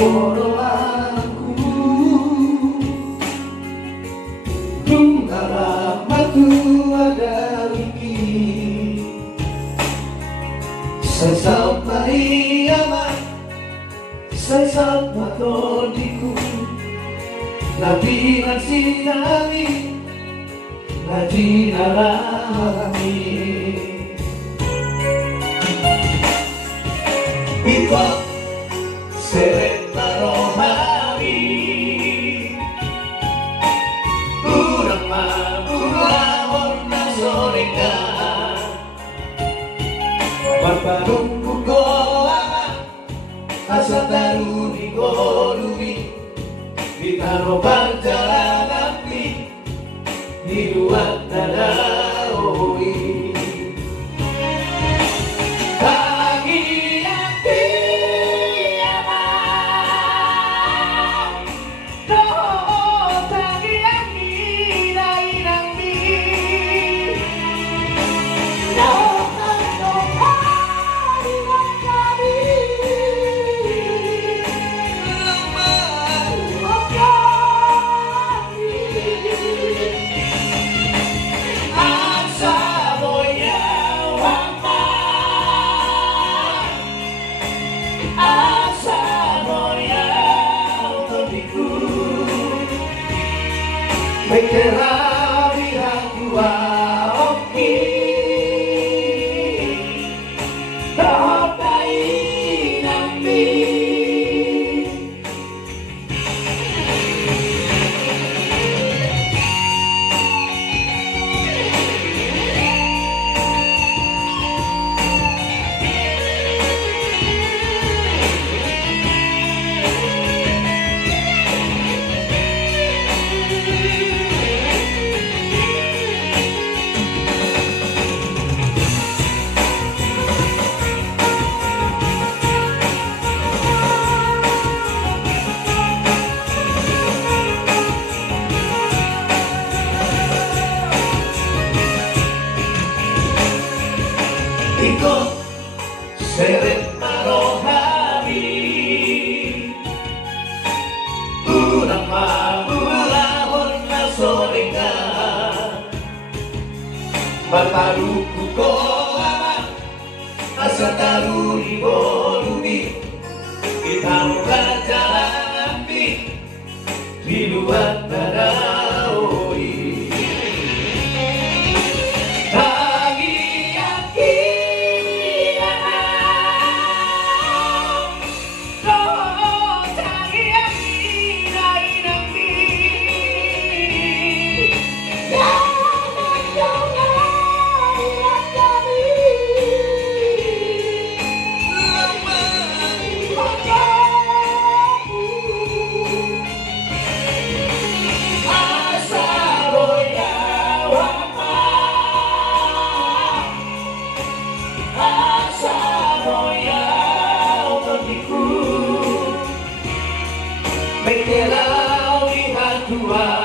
Bodoh aku Tunggalah matu ada liki Sampai amat Sesat matodiku Nabi nasi Nabi nalami Iko seret rohani Urang mabulahon na soreka Marpadong bukoa Asa taruni golumi Ditaro perjalanan di luar dadaoi Tangi hati aman Doh tangi hati dairang di Doh hari kami Bekera dua oki Terhotai nanti Iko seret rohani Urang mabulahon na soreka Marpaduku ko amat Asa taruni golumi Kita muka jalan di luar dadaoi Bekelau lihat dua